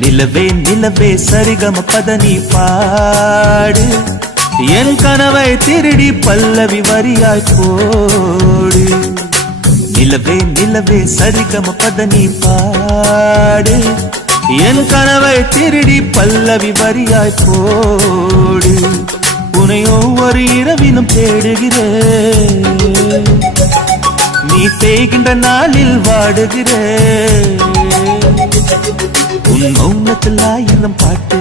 நிலவே நிலவே சரிகம பதனி பாடு என் கனவை திருடி பல்லவி வரியாய் போடு. நிலவே நிலவே சரிகம பதனி பாடு என் கனவை திருடி பல்லவி வரியாய் போடு. உன்னை ஒவ்வொரு இரவிலும் தேடுகிறேன், நீ தேய்கின்ற நாளில் வாடுகிறேன். உன் மௌனத்தில் 1000 பாட்டு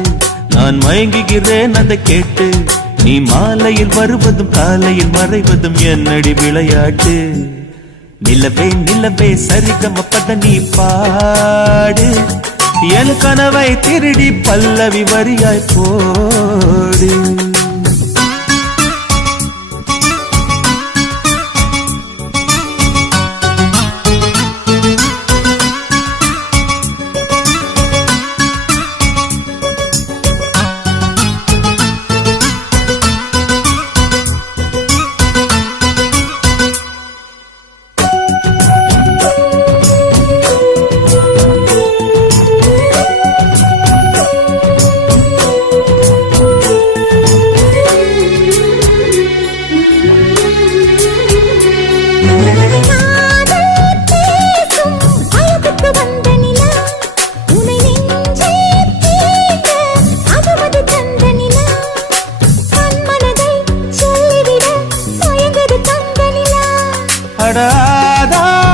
நான் மயங்குகிறேன் அதை கேட்டு. நீ மாலையில் வருவதும் காலையில் மறைவதும் என்னடி விளையாட்டு. நிலவே நிலவே சரிகம பதனி பாடு என் கனவை திருடி பல்லவி வரியாய் போடு.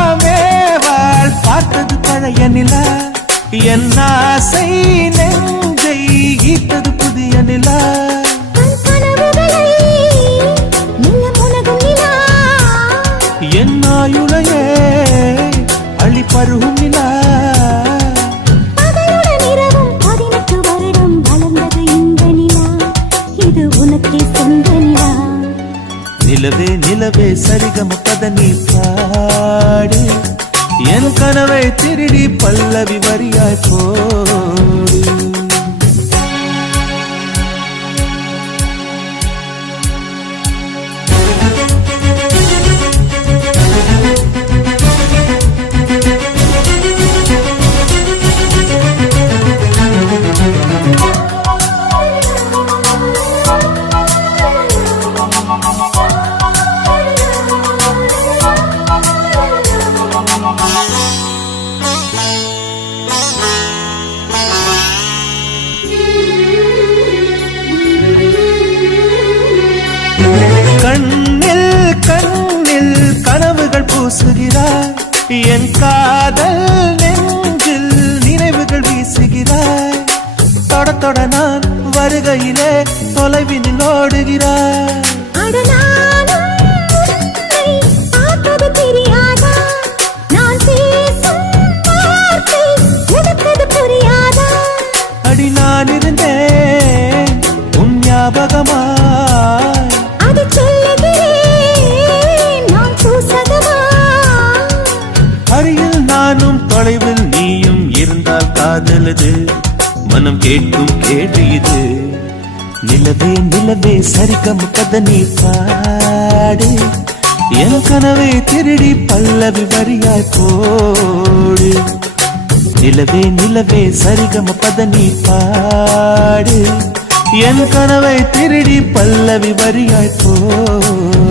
அடாதாமேவாள் பார்த்தது பழைய நிலா, என் ஆசை நெஞ்சை ஈட்டது புதிய நிலா. என் ஆயுளையே அழி பருகும் நிலா. நிலவே நிலவே சரிகம பதனி பாடு என் கனவை திருடி பல்லவி வரியாய் போடு. கண்ணில் கண்ணில் கனவுகள் பூசுகிறாய், என் காதல் நெஞ்சில் நினைவுகள் வீசுகிறாய். தொட தொட நான் வருகையிலே தொலைவினில் ஓடுகிறாய். அடி நான் இருந்தேன் உன் ஞாபகமாய், அருகில் நானும் தொலைவில் நீயும் இருந்தால் காதலது மனம் கேட்கும் கேள்வி இது. நிலவே நிலவே சரிகம பதனி பாடு என் கனவை திருடி பல்லவி வரியாய் போடு. நிலவே நிலவே சரிகம பதனி பாடு என் கனவை திருடி பல்லவி வரியாய் போடு.